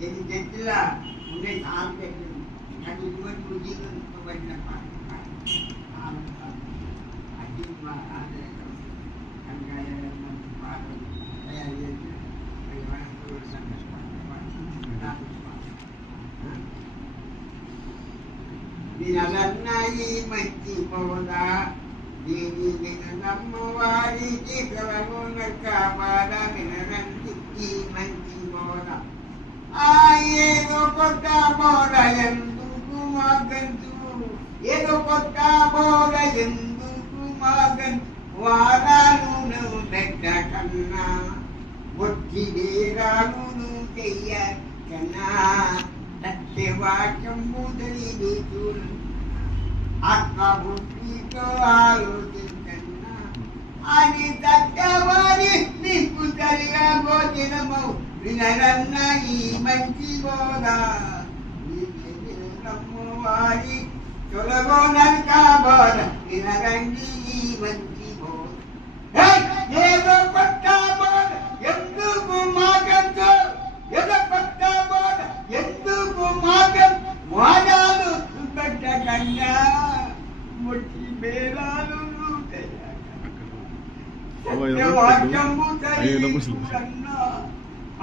ఎన్ని చెట్ల ఉండే చాలా చెట్లు అది ఇటువంటి ఉద్యోగంతో పడిన అది మా ఆదరణ పాటలు తయారు చేసి దీనలన్నాయి మంచి పోదా దీని నమ్మవారికి కలమున కాపాడ వినరండి ఈ మంచి పోదా ఏదో కొత్త బోధ ఎందుకు మాగంతు ఏదో కొత్త బోధ ఎందుకు మాగంతు వారాలు నువ్వు పెట్ట కన్నా ఒట్టి వేరాలు నువ్వు చెయ్య కన్నా సత్యవాక్యం ముదలి చూడు ఆత్మబుద్ధితో ఆలోచించన్నా అని సత్యవాణి నీకు సరిగా గోచరమవు వినరన్న ఈ మంచి బోధ నమ్మువారి తొలగో నరక బోధ వినరండి ఈ మంచి బోధ ఏదో కొత్త బోధ ఎందుకు మాకంతో ఏదో కొత్త బోధ ఎందుకు మాకం వాదాలు పెట్టకుండా ముట్టి బేరాలు సత్యవాక్యము కన్నా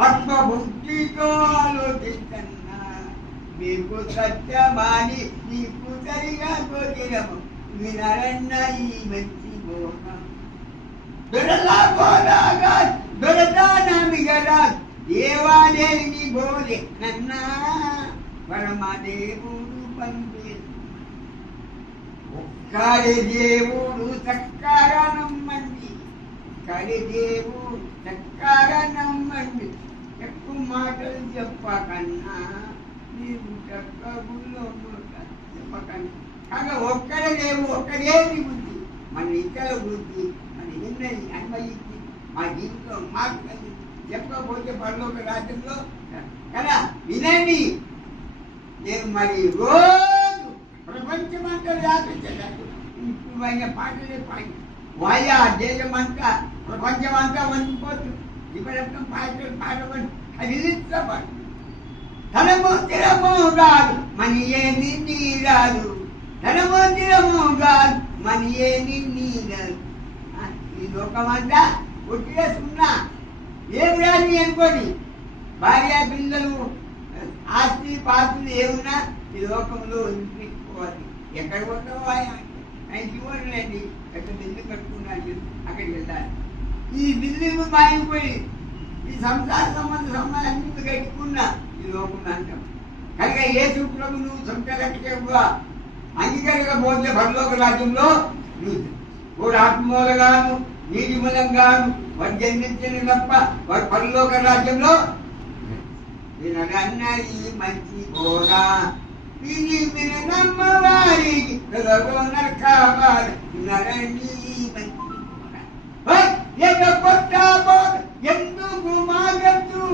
ఆత్మబుద్ధితో ఆలోచించన్నా మీకు సత్యమాని నీకు సరిగా గోచరము వినరన్న ఈ మంచి బోధ దొరలా బోధగా దొరతానా మిగరా దేవాదేవిని బోధే నన్నా పరమదేవుడు పంపే ఒక్కడే దేవుడు చక్కగా నమ్మండి ఒక్కడే దేవుడు చక్కగా నమ్మండి ఎక్కువ మాటలు చెప్పకన్నా నీవు చక్కగుల్లో చెప్పకన్నా కాగా ఒక్కడే దేవుడు ఒక్కడే బుద్ధి మన ఇతర బుద్ధి మన ఎన్నది అన్వయించి మా జీవితం మాకు చెప్పకపోతే పరలోక రాజ్యంలో కదా వినండి నేను మరి రోజు ప్రపంచమంతా వ్యాపించేటట్టు ఇప్పుడు పాటలే పాడి వాయా దేశమంతా ప్రపంచమంతా వణికిపోతుంది ఇప్పుడంతా పాటలు పాడబడి అది నిలిచబడి ధనము స్థిరము కాదు మని ఏమి నీరాదు ధనము స్థిరము కాదు మని ఏమి నీరాదు ఈ లోకమంతా ఒట్టిగా సున్నా ఏమి రాని అనుకోని భార్య పిల్లలు ఆస్తి పాస్తులు ఏమున్నా ఈ లోకంలో వదిలిపెట్టుకోవాలి ఎక్కడ పోతావో ఆయన చూడండి ఎక్కడ బిల్లు కట్టుకున్నాను అక్కడికి వెళ్ళాలి ఈ బిల్లు మారిపోయి ఈ సంసార సంబంధాన్ని కట్టుకున్నా ఈ లోకం అంటాం కనుక ఏ చూపులకు నువ్వు సంకటగా అంగీకరకపోతే పరలోక రాజ్యంలో వాడు ఆత్మూలగాను నీటి మూలంగాను వాడు జన్మించిన తప్ప వాడు పరలోక రాజ్యంలో వినరన్న ఈ మంచి బోధ విని నమ్మవారికి నరకావాలి వినరండి ఈ మంచి బోధ ఏదో కొత్త బోధ ఎందుకు మాగద్దు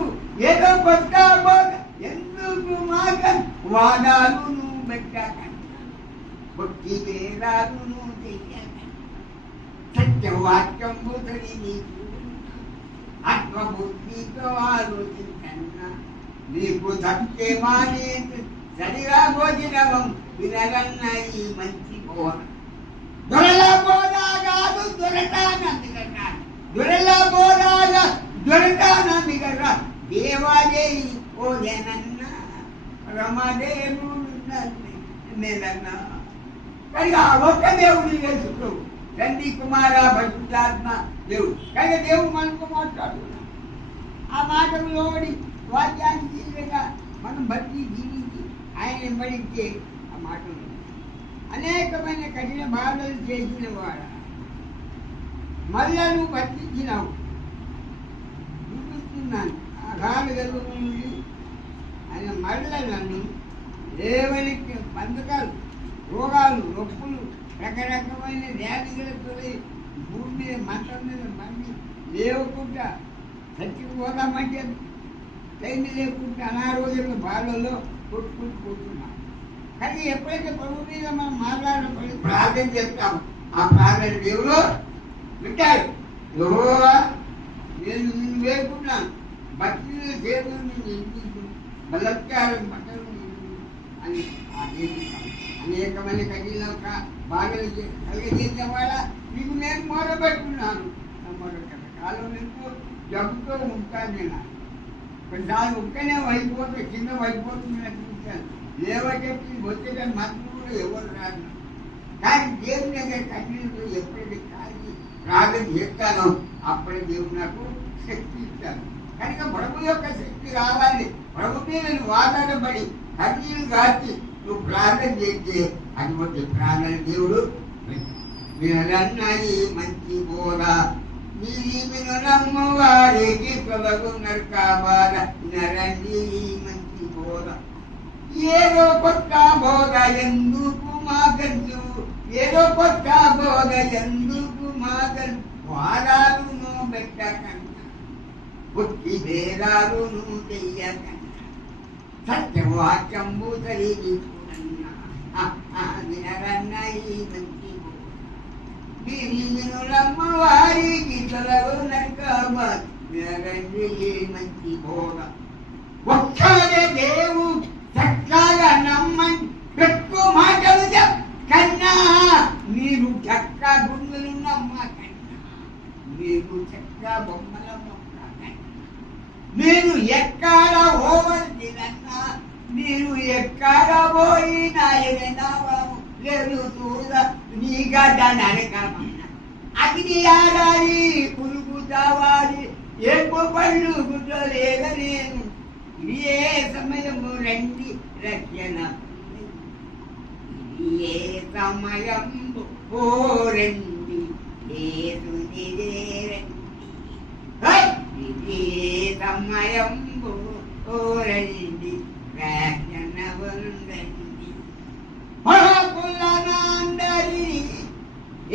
ఏదో కొత్త బోధ ఎందుకు మాగద్దు వాదాలు నువ్వు పెట్టకన్నా కొట్టి వేదాలు నువ్వు చెయ్యకన్నా సత్యవాక్యం బుధని నీకు ఆత్మబుద్ధితో ఆలోచించన్నా నీకు సత్యమాని సరిగా భోజనం వినరన్న ఈ మంచి బోధ దొరల బోధ కాదు దొరటానందిగన్నా దొరల బోధగా దొరటానందిగన్నా దేవాదేవి భోజనన్న రమదేవుడు నెలన్నా కనుక ఒక్క దేవుడు వేసుకో తండ్రి కుమార పరిశుద్ధాత్మ దేవుడు కనుక దేవుడు మనకు మాట్లాడుతున్నాం ఆ మాటలోని వాక్యాన్ని జీవిగా మనం బతికి జీవించి ఆయన వెంబడించే ఆ మాటలు అనేకమైన కఠిన బాధలు చేసిన వాడు మళ్ళా నువ్వు బతికించినావు చూపిస్తున్నాను ఆ గాలి గర్భం నుండి ఆయన మళ్ళా నన్ను దేవునికి బంధకాలు రోగాలు నొప్పులు రకరకమైన వ్యాధులతో భూమి మీద మంటం మీద మంది లేవకుండా చచ్చిపోదామంటే టైం లేకుండా అనారోగ్యంలో బాధల్లో కొట్టుకుంటున్నాం కానీ ఎప్పుడైతే ప్రభు మీద మనం మాట్లాడినప్పుడు ప్రార్థన చేస్తాం ఆ ప్రార్థన దేవుడు వింటాడు నేను నిన్ను వేడుకున్నాను భక్తి దేవుడు నిన్ను ఎంచుకుంటున్నాను బలత్కారం పట్టణం అని అనేకమైన కఠిన బాధలు కలిగజేసిన వాళ్ళ నీకు నేను మొరబెట్టున్నాను. మొరకట కాలం ఎందుకు జబ్బుతో ఉంటాను నేను. కొన్నిసార్లు ఒక్కనే అయిపోతే కింద అయిపోతుంది చూశాను. లేవచెప్పి వచ్చే మంత్రులు కూడా ఎవరు రాదు. కానీ దేవుని దగ్గర కఠినతో ఎప్పుడైతే కానీ ప్రార్థన చేస్తానో అప్పుడే దేవుడు నాకు శక్తి ఇస్తాను. కనుక ప్రభు యొక్క శక్తి రావాలి. ప్రభు మీద నువ్వు ఆధారపడి కఠినలు కాచి నువ్వు ప్రార్థన చేస్తే అటువంటి ప్రార్థన దేవుడు వినరన్నది మంచి బోధ. మీరు నమ్మవారికి తొలగున్నారు కావాల వినరండి మంచి బోధ. ఏదో కొత్త బోధ ఎందుకు మాకచ్చు, ఏదో కొత్త బోధ ఎందుకు మాకచ్చు. వాదాలును పెట్టకన్నా పుట్టి భేదాలును చెయ్యకన్నా సత్యవాక్యంబు తెలియకున్నా వినరన్నది మంచి బోధ. వారికి మంచి బోధ. ఒక్కడే దేవు చక్కగా నమ్మని పెట్టుకో మాటలు కన్నా మీరు చక్క గుండెలు నమ్మ కన్నా, మీరు చక్క బొమ్మల మొక్క కన్నా, మీరు ఎక్కడ పోవలసినన్నా, మీరు ఎక్కడ పోయినా లేదు చూడ నీ గడ్డని అనకమన్నా. అగ్ని ఆడాలి పురుగు తావాలి ఎక్కువ పళ్ళు గుడ్డలేద నేను. ఇది ఏ సమయము రండి రక్షణ, ఇది ఏ సమయంబు ఓ రండి ఏసునిదే రండి. ఇది ఏ సమయంబు ఓ రండి రక్షణ ఉందండి. పాపులనందరి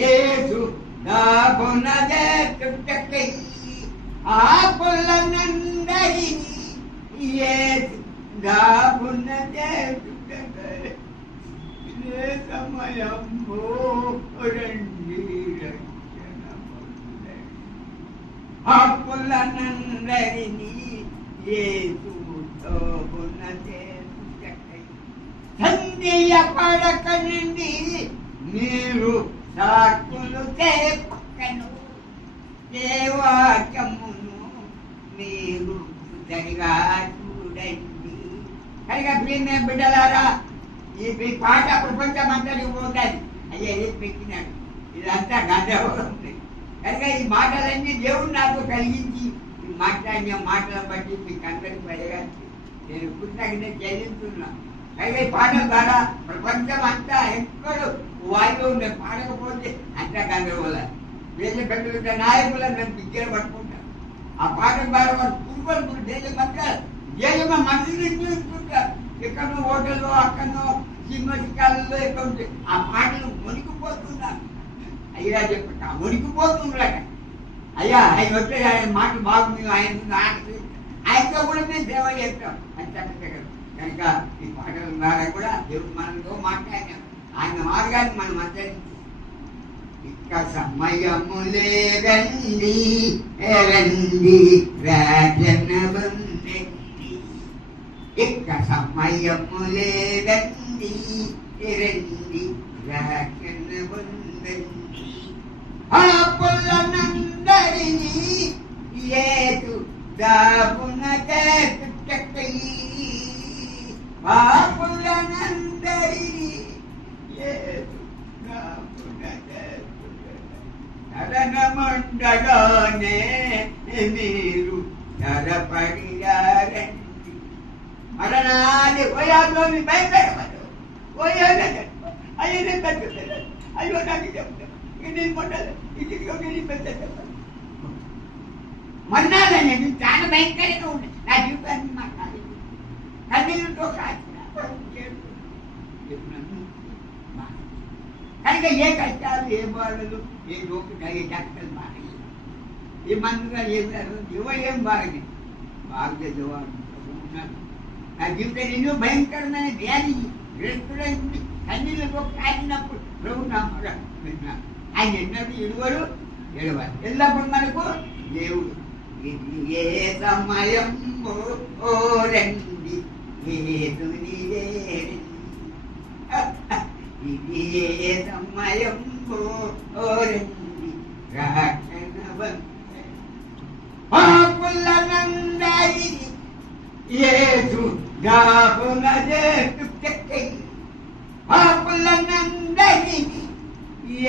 యేసు దాగునదే చుట్టకై, ఆపులనందరి యేసు దాగునదే చుట్టకై. ఏ సమయంలో రండి రక్షణ పొందండి. ఆపులనందరిని యేసు దాగునదే చుట్టకై. సందేయ పడకనండి మీరు సాకులు చేపక్కను, దేవాచమును మీరు సరిగా చూడండి. సరిగా ప్రియమైన బిడ్డలారా, ఈ పాట ప్రపంచం అంతా పోతుంది. అయ్యే పెట్టినాడు ఇదంతా గందరగోళం ఉంది. కనుక ఈ మాటలన్నీ దేవుడు నాకు కలిగించి మాట్లాడిన మాటలు బట్టి మీకు అందరికి పైగా నేను కృతజ్ఞత చెల్లిస్తున్నా. అయితే పాటల ద్వారా ప్రపంచం అంతా ఎక్కడో వాయువు ఉండే పాడకపోతే అంతా గందరగోళం. దేశ పెద్దల నాయకులను నన్ను పిక్చర్ పట్టుకుంటారు. ఆ పాటల ద్వారా వారు పూర్వలు దేశమంతా దేశంలో మనుషులు చూస్తుంటారు. ఎక్కడో హోటల్లో అక్కడో సినిమాలో ఎక్కడ ఆ పాటలు మునిగిపోతున్నారు. అయ్యా చెప్తా మునిగిపోతున్నారట. అయ్యా ఆయన వచ్చే ఆయన మాటలు బాగుంది, ఆయనతో కూడా మేము సేవ చేస్తాం అని చెప్పగలరు. కనుక ఈ పాటల ద్వారా కూడా దేవుడు మనతో మాట్లాడాం. ఆయన మార్గాన్ని మనం అనుసరించి ఇక సమయము లేదండి రండి రాజన బండి, ఇక సమయము లేదండి రండి రాజన బండి. ఆపులనందరినీ యేసు దాపున చుట్టకై, ఆపులనందరినీ యేసు దాపున తరణమండగానే మీరు తరపడిరారండి. మరణాన్ని పోయాలోని భయపడవదు, పోయాలని అయ్యే తగ్గుతుంది. అయ్యో నాకు చెప్తాను నేను మొట్టదు ఇంటికి పెద్ద మన్నాలని చాలా భయంకరంగా ఉంది నా జీవితాన్ని. మాట్లాడి కన్నీళ్ళతో కాచిన కనుక ఏ కష్టాలు, ఏ బాధలు, ఏ లోపల ఏ డాక్టర్లు బాగా, ఏ మందుగా ఏం బాగా బాగా జవాబు నా జీవితం ఎన్నో భయంకరమైన వ్యాధి గ్రస్తులైంది. కన్నీళ్ళతో కాచినప్పుడు ప్రభు నా మాట విన్నాను. ఆయన ఎన్నడూ ఎడువరు ఎడవాలి. ఎల్లప్పుడు మనకు దేవుడు. ఇది ఏ సమయం రండి ఏదు నీదే ఇది ఏ సమయం ఓరండి రాక్షణ పాపుల నందాయి ఏదు గాబున జేతుకై పాపుల నందాయి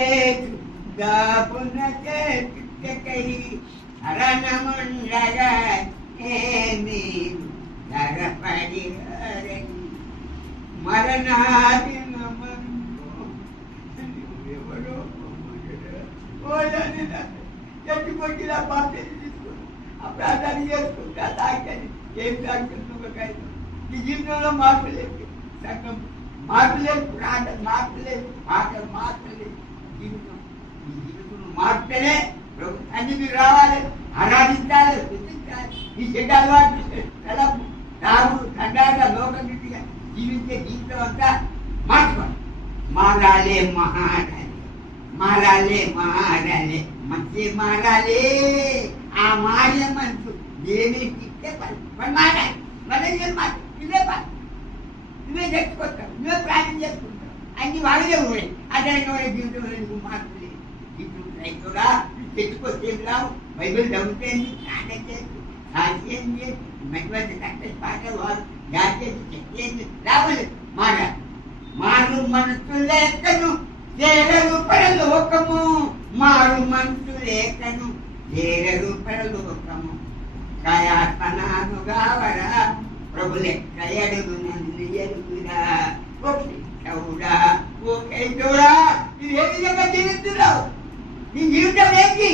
ఏదు గాబున జేతుకై శరణముండగా ఏమీ నరపడి మరణాది చెట్టుకొచ్చినా బాధ్యత తీసుకుని ఆ ప్రార్థన చేసుకుంటా తాకని ఏం తాగుతుంది ఈ జీవితంలో మార్పు లేదు సంఘం మార్పు లేదు ప్రార్థన మార్పు లేదు మాటలు మార్పు లేదు జీవితం ఈ జీవితంలో మార్పుతేనే అన్ని మీరు రావాలి ఆరాధించాలి స్థుతించాలి ఈ చెడ్డ అలవాటు కలపు తాగుడు తండాగా లోకనీతిగా జీవించే జీవితం అంతా మార్చుకోండి మారాలే మహారాలే మారాలే మారాలే మంచి మారాలే ఆ మారే మనసు దేవునికి ఇచ్చే పని మరి మారాలి మరి మాట ఇదే పని నువ్వే తెచ్చుకుంటావు నువ్వే ప్రార్థన చేసుకుంటావు అన్ని వాళ్ళే ఉన్నాయి అదే జీవితంలో నువ్వు మార్పు లేదు ఇప్పుడు రైతురా తెచ్చుకొస్తే రావు బైబిల్ చదువుతేంది ప్రార్థన చేసి సాధ్యండి మంచి సక్సెస్ పాటలు వాళ్ళు జాతీయ చెప్తేంది రావలేదు మారాలి మారు మనసు లేకను చేరరు పరలోకము మారు మనసు లేకను చేరరు పరలోకము కయాత్మనానుగావరా ప్రభులెక్క ఎడుగు నన్ను ఎరుగురా చౌడా ఓకేరా ఇది ఏ విధంగా జీవిస్తున్నావు నీ జీవితం ఏంటి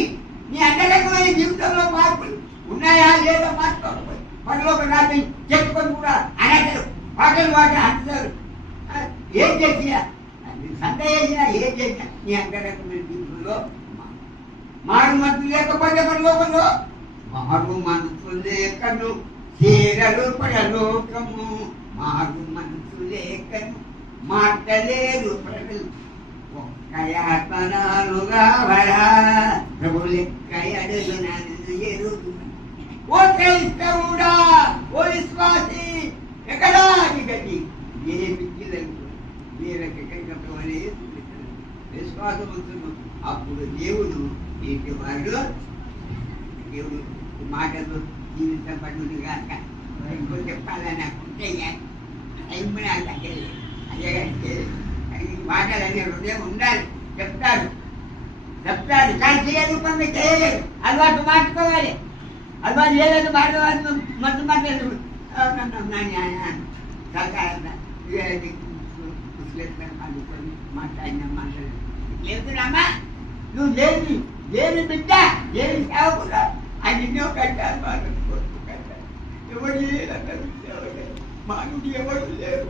నీ అన్నరకమైన జీవితంలో మార్పులు ఉన్నాయా లేదా మార్చుకోకపోయి పరలోక రాత్రి చెప్పుకొని కూడా అనగరు పాటలు పాట అంటారు ఏం చేసినా సంత చేసినా ఏం చేసినా నీ అంతరకమైన జీవితంలో మారు మనసు లేకపోతే పరలోకంలో మారు మనసు లేకను చేరలు పరలోకము మారు మనసు లేకను మాటలేరు ప్రజలు ఒక్కయాత్మనాలుగా వరా ప్రభు లెక్క అడుగు నన్ను ఎరుగు ఓ క్రైస్తవుడా ఓ విశ్వాసి ఎక్కడా గతి ఏ పిచ్చిలకు వీరకెక్కడనే విశ్వాసవంతుడు అప్పుడు దేవుడు ఏంటి వాడు దేవుడు మాటలు జీవితం పడుతుంది కాక ఇంకో చెప్పాలని అనుకుంటే అదే మాటలనే హృదయం ఉండాలి చెప్తాడు కానీ చేయ రూపంగా చేయలేదు అలవాటు మార్చుకోవాలి అలవాటు చేయలేదు మాట్లాడు మందు మాట్లాడు మాట్లాడినా మాట్లాడు లేదురామా నువ్వు లేని బిడ్డ లేని సేవకుడు ఆయన ఎన్నో కట్టారు మాట్లాడుకోవచ్చు కట్టారు ఎవరు లేరు మానవుడు ఎవరు లేరు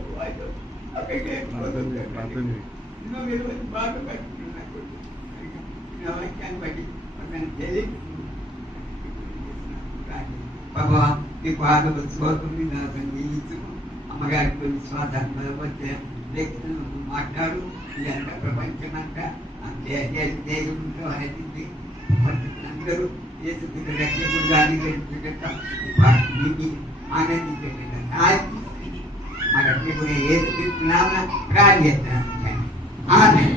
బాగా కట్టుకున్నాను బట్టి బాబా మీ పాద విశ్వాసం అమ్మగారికి విశ్వాసాన్ని వచ్చే వ్యక్తులు మాట్లాడు ఇదంతా ప్రపంచం అంతా దేవుడితో హరింది అందరూ రక్షకుడుగా ఆనందించేట మన రక్షకుడు ఏసుక్రీస్తు నామమున ప్రార్థిస్తున్నాను. ఆమేన్.